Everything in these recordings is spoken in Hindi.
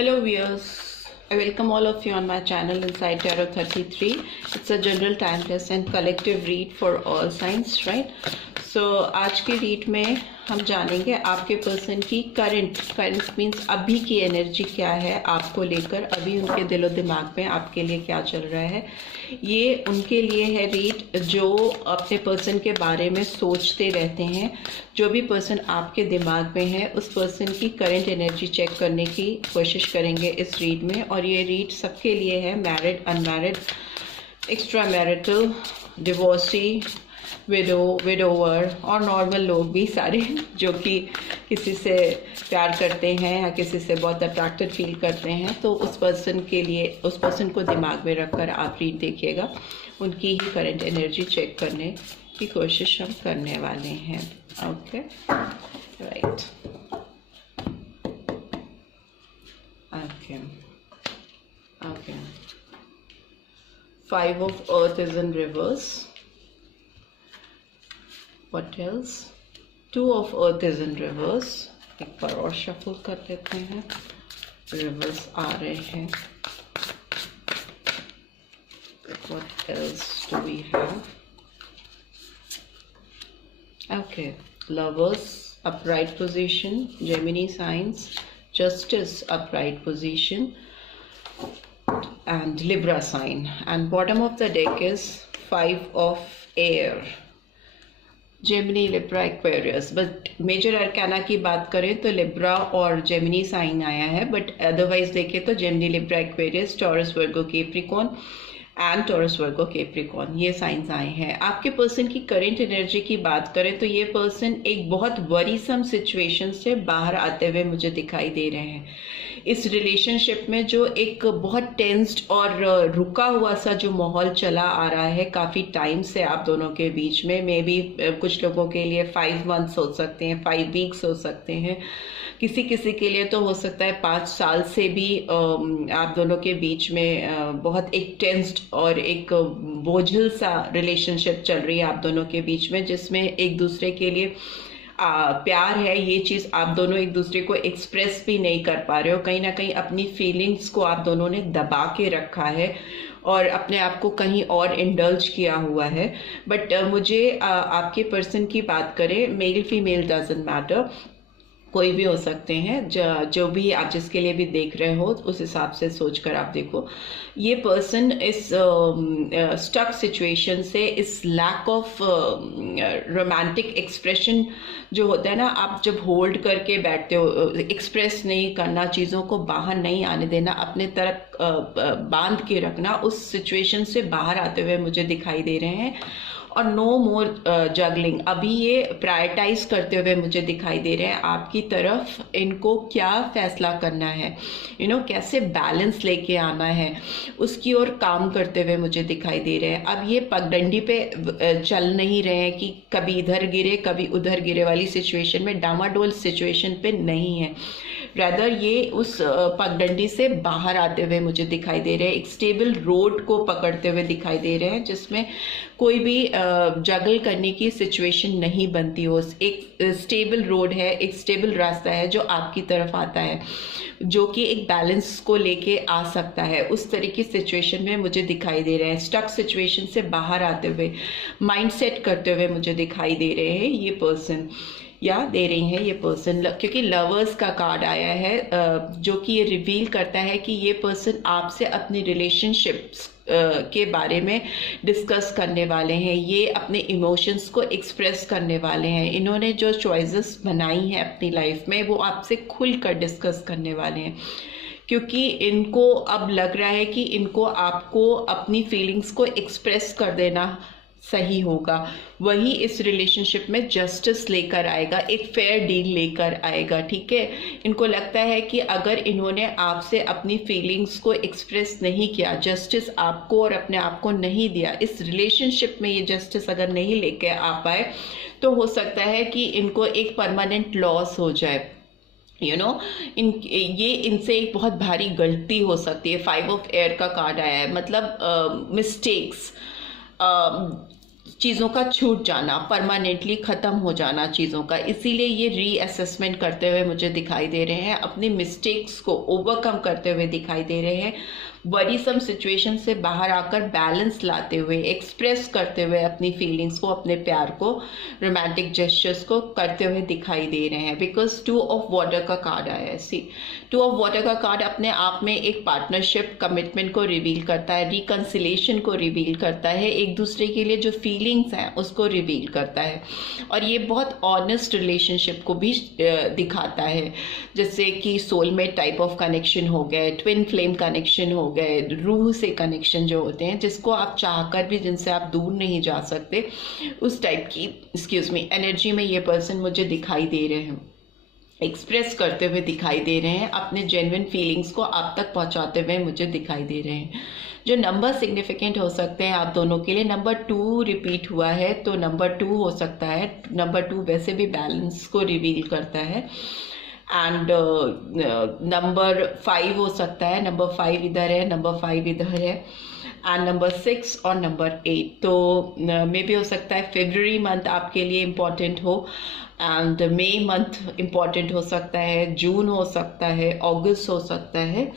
Hello viewers, I welcome all of you on my channel Inside Tarot 33. It's a general timeless and collective read for all signs, right? So आज के रीड में हम जानेंगे आपके पर्सन की करंट मीन्स अभी की एनर्जी क्या है आपको लेकर, अभी उनके दिलो दिमाग में आपके लिए क्या चल रहा है। ये उनके लिए है रीड जो अपने पर्सन के बारे में सोचते रहते हैं। जो भी पर्सन आपके दिमाग में है उस पर्सन की करंट एनर्जी चेक करने की कोशिश करेंगे इस रीड में। और ये रीड सबके लिए है, married, unmarried, extra marital, divorcee, widower और नॉर्मल लोग भी सारे जो कि किसी से प्यार करते हैं या किसी से बहुत अट्रैक्टेड फील करते हैं। तो उस पर्सन के लिए, उस पर्सन को दिमाग में रखकर आप रीड देखिएगा। उनकी ही करंट एनर्जी चेक करने की कोशिश हम करने वाले हैं। Okay, right, okay, okay. 5 of earth is in reverse. What else? 2 of earth is in reverse. एक बार और शफल कर देते हैं। रिवर्स आ रहे हैं। What else do we have? Okay, lovers, upright position, Gemini signs, justice, upright position, and Libra sign. And bottom of the deck is 5 of air. Gemini, Libra, Aquarius. But major arcana की बात करें तो लिब्रा और जेमिनी साइन आया है, बट अदरवाइज देखें तो Gemini, Libra, Aquarius, taurus, Virgo, Capricorn and taurus, Virgo, Capricorn, ये साइंस आए हैं। आपके पर्सन की करंट एनर्जी की बात करें तो ये पर्सन एक बहुत वरीसम सिचुएशन से बाहर आते हुए मुझे दिखाई दे रहे हैं। इस रिलेशनशिप में जो एक बहुत टेंस्ड और रुका हुआ सा जो माहौल चला आ रहा है काफ़ी टाइम से आप दोनों के बीच में, मे बी कुछ लोगों के लिए 5 months हो सकते हैं, 5 weeks हो सकते हैं, किसी किसी के लिए तो हो सकता है 5 साल से भी आप दोनों के बीच में बहुत एक टेंस्ड और एक बोझिल सा रिलेशनशिप चल रही है आप दोनों के बीच में, जिसमें एक दूसरे के लिए प्यार है, ये चीज़ आप दोनों एक दूसरे को एक्सप्रेस भी नहीं कर पा रहे हो। कहीं ना कहीं अपनी फीलिंग्स को आप दोनों ने दबा के रखा है और अपने आप को कहीं और इंडल्ज किया हुआ है। बट मुझे आपके पर्सन की बात करें, मेल फीमेल डजंट मैटर, कोई भी हो सकते हैं, जो भी आप जिसके लिए भी देख रहे हो उस हिसाब से सोचकर आप देखो। ये पर्सन इस स्टक सिचुएशन से, इस लैक ऑफ रोमांटिक एक्सप्रेशन जो होता है ना, आप जब होल्ड करके बैठते हो, एक्सप्रेस नहीं करना, चीज़ों को बाहर नहीं आने देना, अपने तरफ बांध के रखना, उस सिचुएशन से बाहर आते हुए मुझे दिखाई दे रहे हैं। और नो मोर जगलिंग, अभी ये प्रायोरिटाइज करते हुए मुझे दिखाई दे रहे हैं आपकी तरफ। इनको क्या फैसला करना है, कैसे बैलेंस लेके आना है, उसकी ओर काम करते हुए मुझे दिखाई दे रहे हैं। अब ये पगडंडी पे चल नहीं रहे हैं कि कभी इधर गिरे कभी उधर गिरे वाली सिचुएशन में, डामाडोल सिचुएशन पे नहीं है। रैदर ये उस पगडंडी से बाहर आते हुए मुझे दिखाई दे रहे हैं, एक स्टेबल रोड को पकड़ते हुए दिखाई दे रहे हैं, जिसमें कोई भी जगल करने की सिचुएशन नहीं बनती हो। एक स्टेबल रोड है, एक स्टेबल रास्ता है जो आपकी तरफ आता है, जो कि एक बैलेंस को लेके आ सकता है। उस तरह की सिचुएशन में मुझे दिखाई दे रहे हैं, स्टक सिचुएशन से बाहर आते हुए, माइंड सेट करते हुए मुझे दिखाई दे रहे हैं ये पर्सन, या दे रही हैं ये पर्सन, क्योंकि लवर्स का कार्ड आया है जो कि ये रिवील करता है कि ये पर्सन आपसे अपनी रिलेशनशिप्स के बारे में डिस्कस करने वाले हैं। ये अपने इमोशंस को एक्सप्रेस करने वाले हैं। इन्होंने जो चॉइसेस बनाई हैं अपनी लाइफ में वो आपसे खुलकर डिस्कस करने वाले हैं, क्योंकि इनको अब लग रहा है कि इनको आपको अपनी फीलिंग्स को एक्सप्रेस कर देना सही होगा। वही इस रिलेशनशिप में जस्टिस लेकर आएगा, एक फेयर डील लेकर आएगा, ठीक है। इनको लगता है कि अगर इन्होंने आपसे अपनी फीलिंग्स को एक्सप्रेस नहीं किया, जस्टिस आपको और अपने आप को नहीं दिया, इस रिलेशनशिप में ये जस्टिस अगर नहीं लेके आ पाए, तो हो सकता है कि इनको एक परमानेंट लॉस हो जाए। ये इनसे एक बहुत भारी गलती हो सकती है। 5 of air का कार्ड आया है, मतलब मिस्टेक्स, चीज़ों का छूट जाना, परमानेंटली ख़त्म हो जाना चीज़ों का, इसीलिए ये रीअसेसमेंट करते हुए मुझे दिखाई दे रहे हैं, अपने मिस्टेक्स को ओवरकम करते हुए दिखाई दे रहे हैं, वरीसम सिचुएशन से बाहर आकर बैलेंस लाते हुए, एक्सप्रेस करते हुए अपनी फीलिंग्स को, अपने प्यार को, रोमांटिक जेस्चर्स को करते हुए दिखाई दे रहे हैं। बिकॉज 2 ऑफ वाटर का कार्ड आया है। सी 2 ऑफ वाटर का कार्ड अपने आप में एक पार्टनरशिप, कमिटमेंट को रिवील करता है, रिकन्सिलेशन को रिवील करता है, एक दूसरे के लिए जो फीलिंग्स हैं उसको रिवील करता है, और ये बहुत ऑनेस्ट रिलेशनशिप को भी दिखाता है, जैसे कि सोलमेट टाइप ऑफ कनेक्शन हो गए, ट्विन फ्लेम कनेक्शन हो गए, रूह से कनेक्शन जो होते हैं, जिसको आप चाहकर भी, जिनसे आप दूर नहीं जा सकते, उस टाइप की एनर्जी में ये पर्सन मुझे दिखाई दे रहे हैं, एक्सप्रेस करते हुए दिखाई दे रहे हैं, अपने जेन्युइन फीलिंग्स को आप तक पहुंचाते हुए मुझे दिखाई दे रहे हैं। जो नंबर सिग्निफिकेंट हो सकते हैं आप दोनों के लिए, नंबर 2 रिपीट हुआ है तो नंबर 2 हो सकता है। नंबर 2 वैसे भी बैलेंस को रिवील करता है। एंड नंबर 5 हो सकता है, नंबर 5 इधर है, नंबर 5 इधर है, एंड नंबर 6 और नंबर 8। तो मे भी हो सकता है फरवरी मंथ आपके लिए इम्पॉर्टेंट हो, एंड मई मंथ इम्पॉर्टेंट हो सकता है, जून हो सकता है, अगस्त हो सकता है।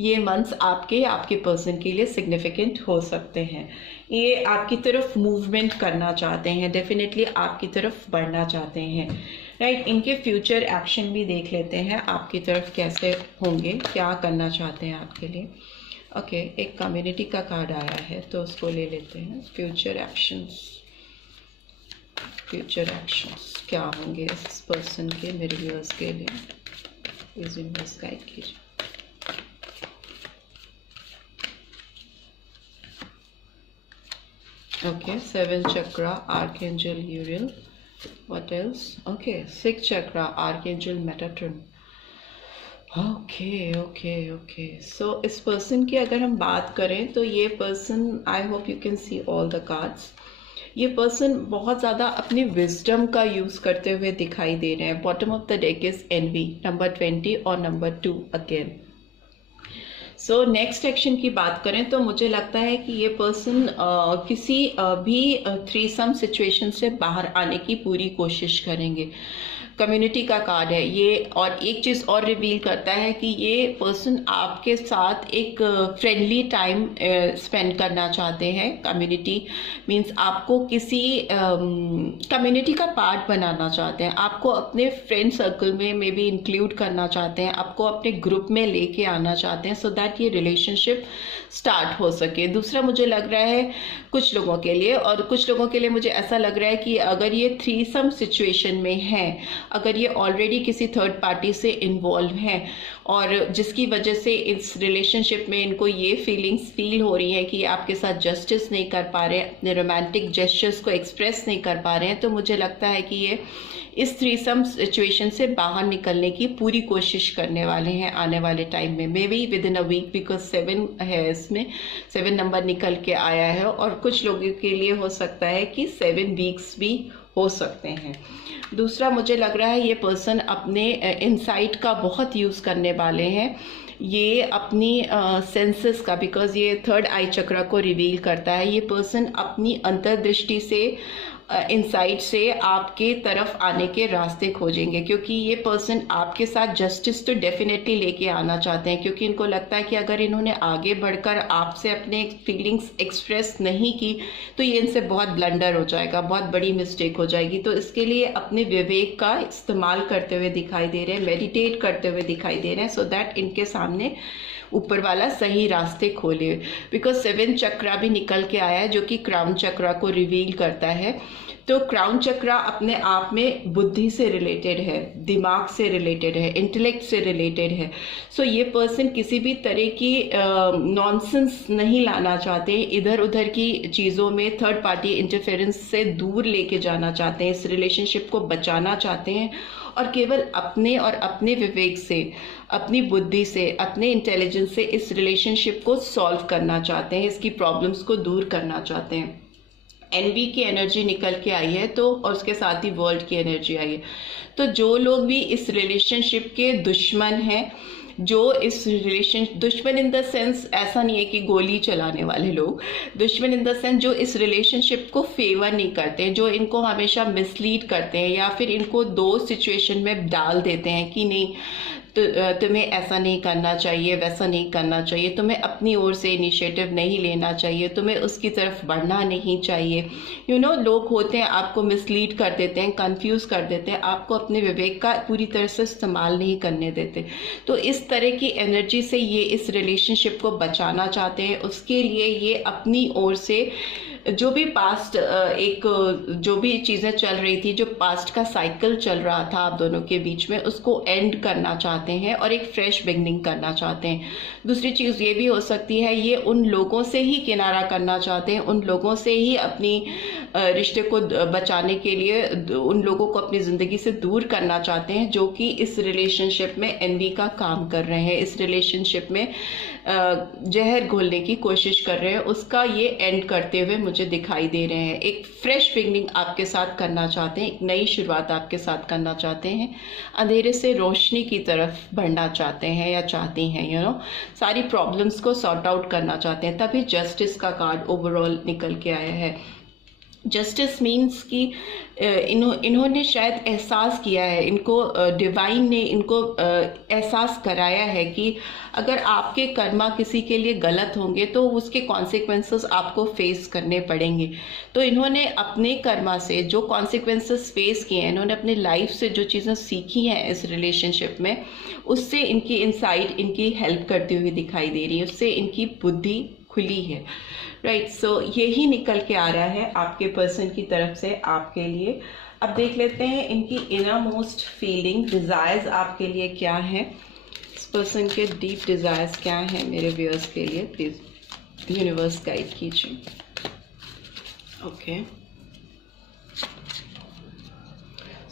ये मंथ्स आपके पर्सन के लिए सिग्निफिकेंट हो सकते हैं। ये आपकी तरफ मूवमेंट करना चाहते हैं, डेफिनेटली आपकी तरफ बढ़ना चाहते हैं, राइट। इनके फ्यूचर एक्शन भी देख लेते हैं, आपकी तरफ कैसे होंगे, क्या करना चाहते हैं आपके लिए। ओके, एक कम्युनिटी का कार्ड आया है तो उसको ले लेते हैं। फ्यूचर एक्शंस क्या होंगे इस पर्सन के, मेरे व्यूअर्स के लिए, प्लीज यूनिवर्स गाइड कीजिए। Okay, 7th chakra, Archangel Uriel. What else? Okay, 6th chakra, Archangel Metatron. Okay. So इस पर्सन की अगर हम बात करें तो ये person, I hope you can see all the cards, ये पर्सन बहुत ज़्यादा अपनी विजडम का यूज़ करते हुए दिखाई दे रहे हैं। Bottom of the deck is envy, number 20 और number 2 again. So next action की बात करें तो मुझे लगता है कि ये पर्सन किसी भी थ्रीसम सिचुएशन से बाहर आने की पूरी कोशिश करेंगे। कम्युनिटी का कार्ड है ये, और एक चीज़ और रिवील करता है कि ये पर्सन आपके साथ एक फ्रेंडली टाइम स्पेंड करना चाहते हैं। कम्युनिटी मीन्स आपको किसी कम्युनिटी का पार्ट बनाना चाहते हैं, आपको अपने फ्रेंड सर्कल में मे बी इंक्लूड करना चाहते हैं, आपको अपने ग्रुप में लेके आना चाहते हैं, सो दैट ये रिलेशनशिप स्टार्ट हो सके। दूसरा मुझे लग रहा है कुछ लोगों के लिए, और कुछ लोगों के लिए मुझे ऐसा लग रहा है कि अगर ये थ्रीसम सिचुएशन में है, अगर ये ऑलरेडी किसी थर्ड पार्टी से इन्वॉल्व हैं, और जिसकी वजह से इस रिलेशनशिप में इनको ये फीलिंग्स फील हो रही है कि आपके साथ जस्टिस नहीं कर पा रहे, अपने रोमांटिक जेस्चर्स को एक्सप्रेस नहीं कर पा रहे हैं, तो मुझे लगता है कि ये इस थ्रीसम सिचुएशन से बाहर निकलने की पूरी कोशिश करने वाले हैं आने वाले टाइम में, maybe within a week, because 7 है, इसमें 7 नंबर निकल के आया है, और कुछ लोगों के लिए हो सकता है कि 7 वीक्स भी हो सकते हैं। दूसरा मुझे लग रहा है ये पर्सन अपने इनसाइट का बहुत यूज़ करने वाले हैं, ये अपनी सेंसेस का, बिकॉज ये थर्ड आई चक्र को रिवील करता है। ये पर्सन अपनी अंतर्दृष्टि से, इनसाइट से आपके तरफ आने के रास्ते खोजेंगे, क्योंकि ये पर्सन आपके साथ जस्टिस तो डेफिनेटली लेके आना चाहते हैं, क्योंकि इनको लगता है कि अगर इन्होंने आगे बढ़कर आपसे अपने फीलिंग्स एक्सप्रेस नहीं की तो ये इनसे बहुत ब्लंडर हो जाएगा, बहुत बड़ी मिस्टेक हो जाएगी। तो इसके लिए अपने विवेक का इस्तेमाल करते हुए दिखाई दे रहे हैं, मेडिटेट करते हुए दिखाई दे रहे हैं, सो दैट इनके सामने ऊपर वाला सही रास्ते खोले। बिकॉज 7 चक्रा भी निकल के आया है जो कि क्राउन चक्रा को रिवील करता है। तो क्राउन चक्रा अपने आप में बुद्धि से रिलेटेड है, दिमाग से रिलेटेड है, इंटेलेक्ट से रिलेटेड है। सो ये पर्सन किसी भी तरह की नॉनसेंस नहीं लाना चाहते, इधर उधर की चीज़ों में थर्ड पार्टी इंटरफेरेंस से दूर लेके जाना चाहते हैं, इस रिलेशनशिप को बचाना चाहते हैं, और केवल अपने और अपने विवेक से, अपनी बुद्धि से, अपने इंटेलिजेंस से इस रिलेशनशिप को सॉल्व करना चाहते हैं, इसकी प्रॉब्लम्स को दूर करना चाहते हैं। एनबी की एनर्जी निकल के आई है, तो और उसके साथ ही वर्ल्ड की एनर्जी आई है। तो जो लोग भी इस रिलेशनशिप के दुश्मन हैं जो इस रिलेशन, दुश्मन इन द सेंस ऐसा नहीं है कि गोली चलाने वाले लोग, दुश्मन इन द सेंस जो इस रिलेशनशिप को फेवर नहीं करते हैं, जो इनको हमेशा मिसलीड करते हैं या फिर इनको दो सिचुएशन में डाल देते हैं कि नहीं तो तुम्हें ऐसा नहीं करना चाहिए, वैसा नहीं करना चाहिए, तुम्हें अपनी ओर से इनिशिएटिव नहीं लेना चाहिए, तुम्हें उसकी तरफ बढ़ना नहीं चाहिए। लोग होते हैं आपको मिसलीड कर देते हैं, कंफ्यूज कर देते हैं, आपको अपने विवेक का पूरी तरह से इस्तेमाल नहीं करने देते। तो इस तरह की एनर्जी से ये इस रिलेशनशिप को बचाना चाहते हैं। उसके लिए ये अपनी ओर से जो भी पास्ट जो भी चीज़ें चल रही थी, जो पास्ट का साइकिल चल रहा था आप दोनों के बीच में, उसको एंड करना चाहते हैं और एक फ्रेश बिगनिंग करना चाहते हैं। दूसरी चीज़ ये भी हो सकती है, ये उन लोगों से ही किनारा करना चाहते हैं, उन लोगों से ही अपनी रिश्ते को बचाने के लिए उन लोगों को अपनी ज़िंदगी से दूर करना चाहते हैं जो कि इस रिलेशनशिप में एनवी का काम कर रहे हैं, इस रिलेशनशिप में जहर घोलने की कोशिश कर रहे हैं। उसका ये एंड करते हुए मुझे दिखाई दे रहे हैं। एक फ्रेश बिगनिंग आपके साथ करना चाहते हैं, एक नई शुरुआत आपके साथ करना चाहते हैं, अंधेरे से रोशनी की तरफ बढ़ना चाहते हैं या चाहती हैं, सारी प्रॉब्लम्स को सॉर्ट आउट करना चाहते हैं। तभी जस्टिस का कार्ड ओवरऑल निकल के आया है। जस्टिस मीन्स कि इन्होंने शायद एहसास किया है, इनको डिवाइन ने इनको एहसास कराया है कि अगर आपके कर्मा किसी के लिए गलत होंगे तो उसके कॉन्सिक्वेंसेस आपको फेस करने पड़ेंगे। तो इन्होंने अपने कर्मा से जो कॉन्सिक्वेंसेस फेस किए हैं, इन्होंने अपने लाइफ से जो चीज़ें सीखी हैं इस रिलेशनशिप में, उससे इनकी इनसाइट इनकी हेल्प करती हुई दिखाई दे रही है, उससे इनकी बुद्धि खुली है। राइट, सो यही निकल के आ रहा है आपके पर्सन की तरफ से आपके लिए। अब देख लेते हैं इनकी इनर मोस्ट फीलिंग, डिज़ायर्स आपके लिए क्या है, इस पर्सन के डीप डिज़ायर्स क्या है मेरे व्यूअर्स के लिए। प्लीज़ यूनिवर्स गाइड कीजिए। ओके,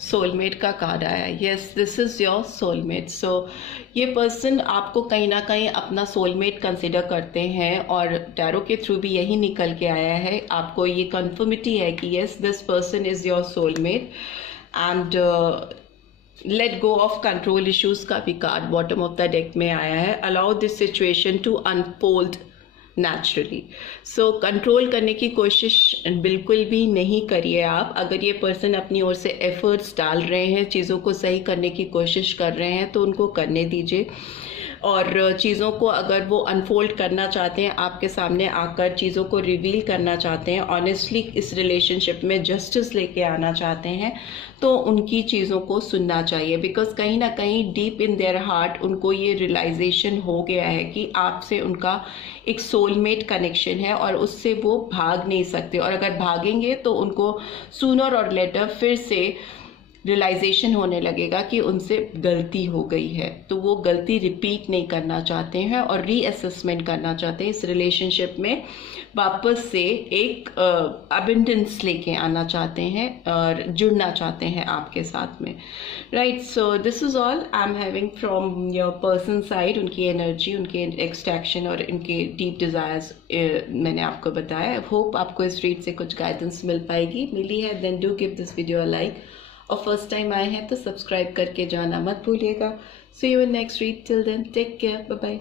सोलमेट का कार्ड आया। Yes, this is your soulmate. So ये पर्सन आपको कहीं ना कहीं अपना सोलमेट कंसिडर करते हैं और टैरो के थ्रू भी यही निकल के आया है। आपको ये कंफर्मिटी है कि yes, this person is your soulmate. And let go of control issues का भी card bottom of the deck में आया है। Allow this situation to unfold naturally. So control करने की कोशिश बिल्कुल भी नहीं करिए आप। अगर ये पर्सन अपनी ओर से एफर्ट्स डाल रहे हैं, चीज़ों को सही करने की कोशिश कर रहे हैं, तो उनको करने दीजिए। और चीज़ों को अगर वो अनफोल्ड करना चाहते हैं, आपके सामने आकर चीज़ों को रिवील करना चाहते हैं, ऑनेस्टली इस रिलेशनशिप में जस्टिस लेके आना चाहते हैं, तो उनकी चीज़ों को सुनना चाहिए। बिकॉज कहीं ना कहीं डीप इन देयर हार्ट उनको ये रियलाइजेशन हो गया है कि आपसे उनका एक सोलमेट कनेक्शन है और उससे वो भाग नहीं सकते। और अगर भागेंगे तो उनको सूनर और लेटर फिर से रियलाइजेशन होने लगेगा कि उनसे गलती हो गई है। तो वो गलती रिपीट नहीं करना चाहते हैं और रीअसेसमेंट करना चाहते हैं। इस रिलेशनशिप में वापस से एक अबंडेंस लेके आना चाहते हैं और जुड़ना चाहते हैं आपके साथ में। Right, so this is all I am having from your person side. उनकी एनर्जी, उनके एक्सट्रैक्शन और इनके डीप डिज़ायर्स मैंने आपको बताया। होप आपको इस रीड से कुछ गाइडेंस मिल पाएगी। मिली है then do give this video a like, और फर्स्ट टाइम आए हैं तो सब्सक्राइब करके जाना मत भूलिएगा। See you in next read, till then take care, bye bye.